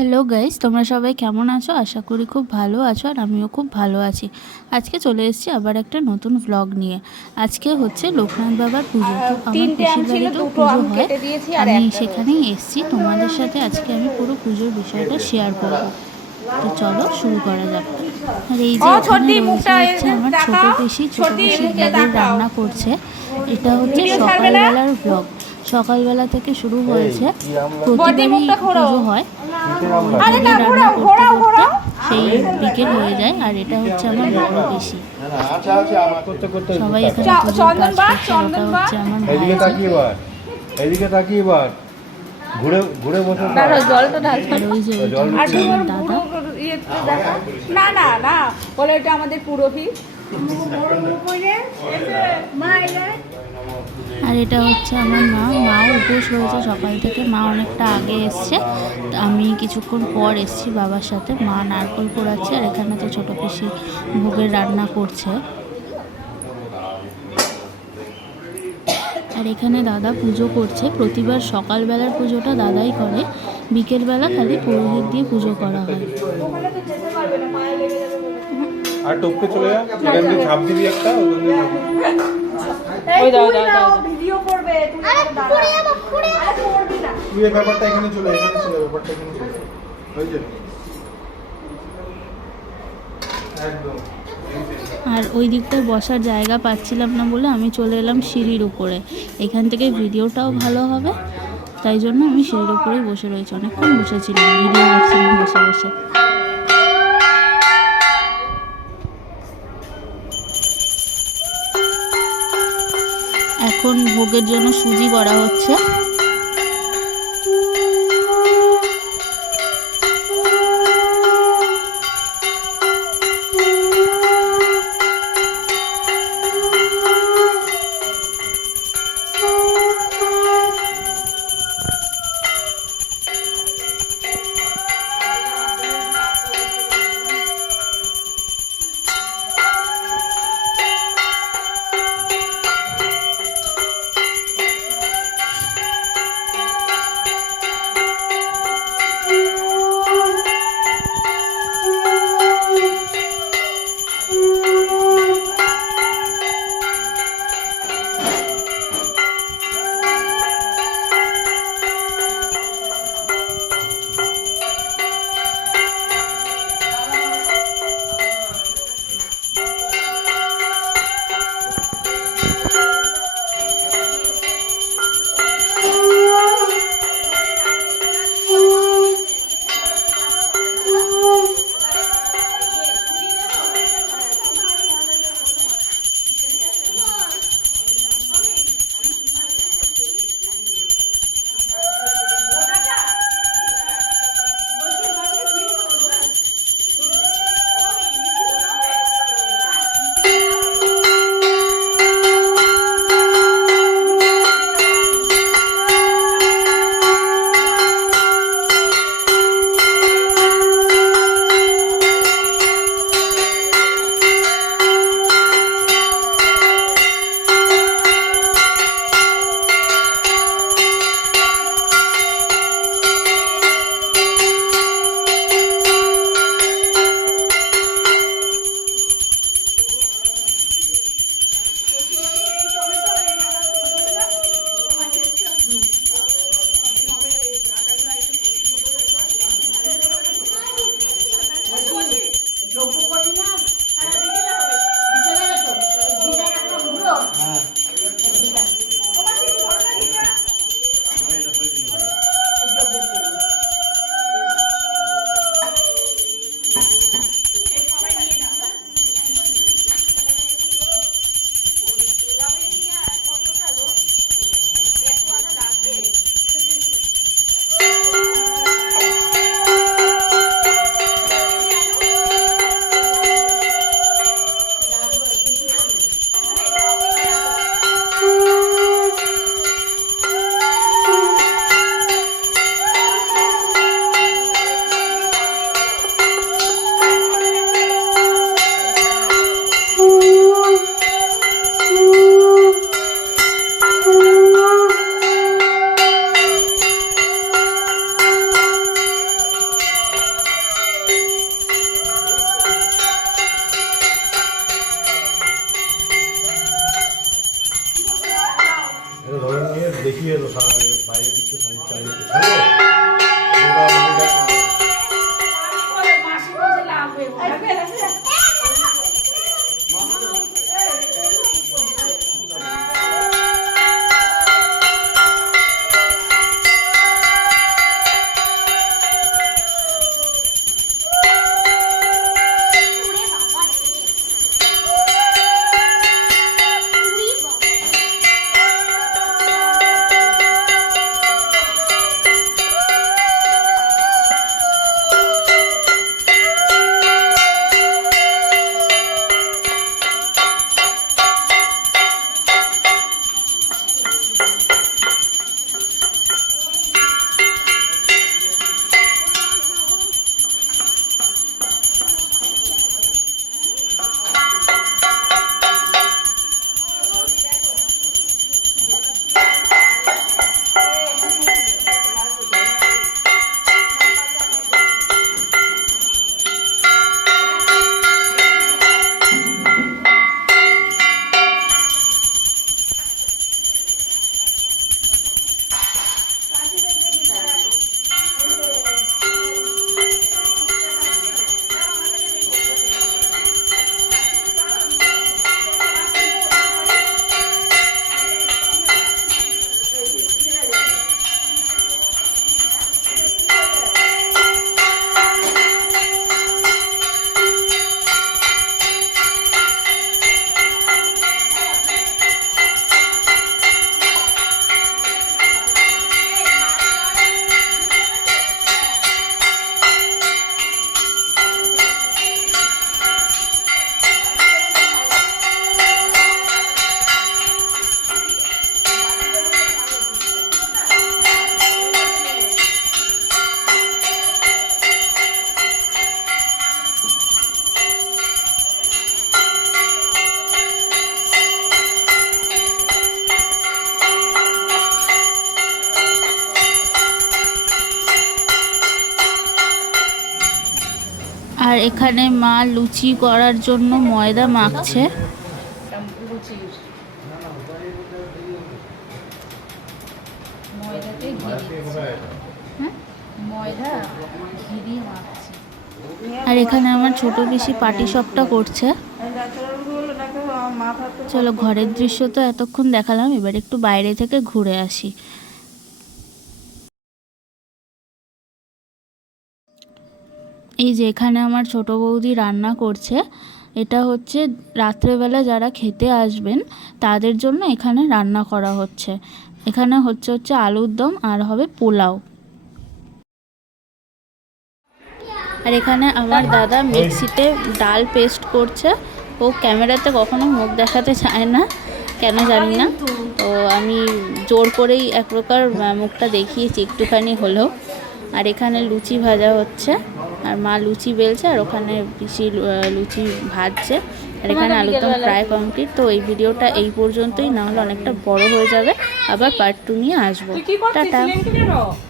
Hello guys, তোমরা সবাই কেমন আছো? আশা করি খুব ভালো আছো আর আমিও খুব ভালো আছি। আজকে চলে এসেছি আবার একটা নতুন ভ্লগ নিয়ে। আজকে হচ্ছে লোকনাথ বাবার পুজো। তো আমার তিনটে আম পিসির ছিল, বাড়িতেও দুটো পুজো আম হয়, কেটে দিয়েছি আর আমি একটা সেখানেই এসেছি। তোমাদের সাথে আজকে আমি পুরো পুজোর বিষয়টা শেয়ার করব। তো চলো শুরু করা যাক। আর এই যে এখানে রয়েছে হচ্ছে আমার ছোট পিসি ভোগের রান্না করছে। এটা হচ্ছে ভিডিও ছাড়বে না। সকালবেলার ভ্লগ। সকালবেলা থেকে শুরু হয়েছে, বডি প্রতিবারই মুখটা ঘোরাও। পুজো হয়। আরে না, ভোগের রান্না ঘোরাও করতে ঘোরাও করতে ঘোরাও। সেই বিকেল হয়ে যায়। আর এটা হচ্ছে আমার বড় পিসি। সবাই এখানে পুজোর কাজ করছে। আর ওটা হচ্ছে আমার এইদিকে ভাইজি। তাকিয়ে বার, এইদিকে তাকিয়ে বার, ঘুরে ঘুরে বসে থাক। দাঁড়াও, জলটা ঢালতে। আর ওই যে ওইটা আর হচ্ছে তোমার আমার দাদা। বুড়ো ইয়েটা দেখা। না না না, বলে এটা আমাদের পুরোহিত। আর এটা হচ্ছে আমার মা। মাও উপোস রয়েছে সকাল থেকে। মা অনেকটা আগে এসছে, আমি কিছুক্ষণ পর এসছি বাবার সাথে। মা নারকোল পোড়াচ্ছে আর এখানে তো ছোটো পিসি ভোগের রান্না করছে। আর এখানে দাদা পুজো করছে। প্রতিবার সকালবেলার পুজোটা দাদাই করে, বিকেলবেলা খালি পুরোহিত দিয়ে পুজো করা হয়। আর টপকে চলে যা, এখান থেকে ছাপ দিবি একটা, ওই দাও দাও দাও, ভিডিও করবে তুমি। তুই এই ব্যাপারটা এখানে চলে, এখানে চলে, ব্যাপারটা এখানে চলে, হয়েছে একদম। আর ওই দিকটায় বসার জায়গা পাচ্ছিলাম না বলে আমি চলে এলাম সিঁড়ির উপরে। এখান থেকে ভিডিওটাও ভালো হবে, তাই জন্য আমি সিঁড়ির উপরেই বসে রয়েছি। অনেকক্ষণ বসেছিলাম, ভিডিও করছিলাম বসে বসে। এখন ভোগের জন্য সুজি করা হচ্ছে। আর এখানে মা লুচি করার জন্য ময়দা মাখছে। লুচির ময়দাতে ঘি দিচ্ছে। হ্যাঁ, ময়দা ঘি দিয়ে মাখছে। আর এখানে আমার ছোট পিসি পাটি সবটা করছে। চলো, ঘরের দৃশ্য তো এতক্ষণ দেখালাম, এবার একটু বাইরে থেকে ঘুরে আসি। এই যে এখানে আমার ছোট বৌদি রান্না করছে। এটা হচ্ছে রাত্রেবেলা যারা খেতে আসবেন তাদের জন্য এখানে রান্না করা হচ্ছে। এখানে হচ্ছে আলুর দম আর হবে পোলাও। আর এখানে আমার দাদা মিক্সিতে ডাল পেস্ট করছে। ও ক্যামেরাতে কখনো মুখ দেখাতে চায় না, কেন জানি না। তো আমি জোর করেই এক প্রকার মুখটা দেখিয়েছি একটুখানি হলেও। আর এখানে লুচি ভাজা হচ্ছে, আর মা লুচি বেলছে, আর ওখানে পিসি লুচি ভাজছে। আর এখানে আলুরদম প্রায় কমপ্লিট। তো এই ভিডিওটা এই পর্যন্তই, না হলে অনেকটা বড় হয়ে যাবে। আবার পার্ট 2 নিয়ে আসবো। টাটা।